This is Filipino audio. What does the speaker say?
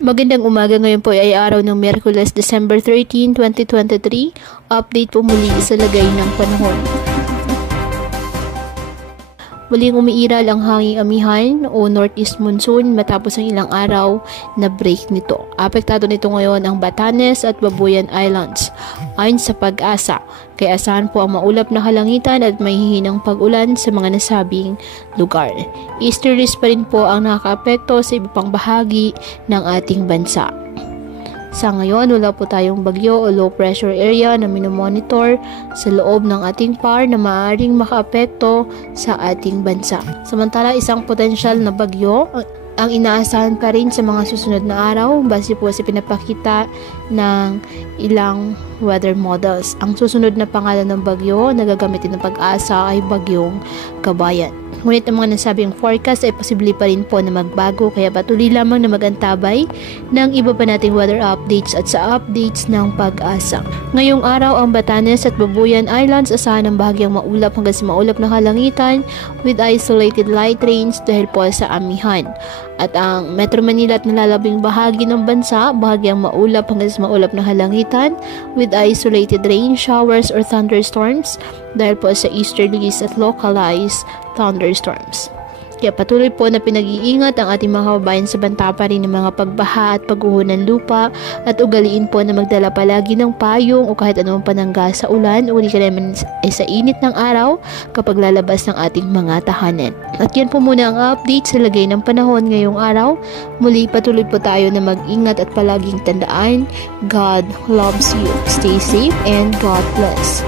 Magandang umaga, ngayon po ay araw ng Miyerkules, December 13, 2023. Update po muli sa lagay ng panahon. Muling umiiral ang hanging amihan o northeast monsoon matapos ang ilang araw na break nito. Apektado nito ngayon ang Batanes at Babuyan Islands. Ayon sa Pag-asa, kaya asahan po ang maulap na kalangitan at may hihinang pag-ulan sa mga nasabing lugar. Easterlies pa rin po ang nakakaapekto sa iba pang bahagi ng ating bansa. Sa ngayon, wala po tayong bagyo o low pressure area na minomonitor sa loob ng ating PAR na maaaring makaapekto sa ating bansa. Samantala, isang potensyal na bagyo ang inaasahan pa rin sa mga susunod na araw base po sa pinapakita ng ilang weather models. Ang susunod na pangalan ng bagyo na gagamitin ng Pag-asa ay Bagyong Kabayan. Ngunit ang mga nasabing forecast ay posible pa rin po na magbago, kaya patuloy lamang na magantabay ng iba pa nating weather updates at sa updates ng Pag-asa. Ngayong araw, ang Batanes at Babuyan Islands asahan ng bahagyang maulap hanggang sa maulap na kalangitan with isolated light rains dahil po sa amihan. At ang Metro Manila at nalalabing bahagi ng bansa, bahagyang maulap hanggang sa maulap na kalangitan with isolated rain showers or thunderstorms dahil po sa easterlies at localized thunderstorms. Kaya patuloy po na pinag-iingat ang ating mga kababayan sa banta pa rin ng mga pagbaha at pagguho ng lupa at ugaliin po na magdala palagi ng payong o kahit anumang panangga sa ulan o di ka naman sa init ng araw kapag lalabas ng ating mga tahanan. At yan po muna ang update sa lagay ng panahon ngayong araw. Muli patuloy po tayo na mag-ingat at palaging tandaan, God loves you. Stay safe and God bless.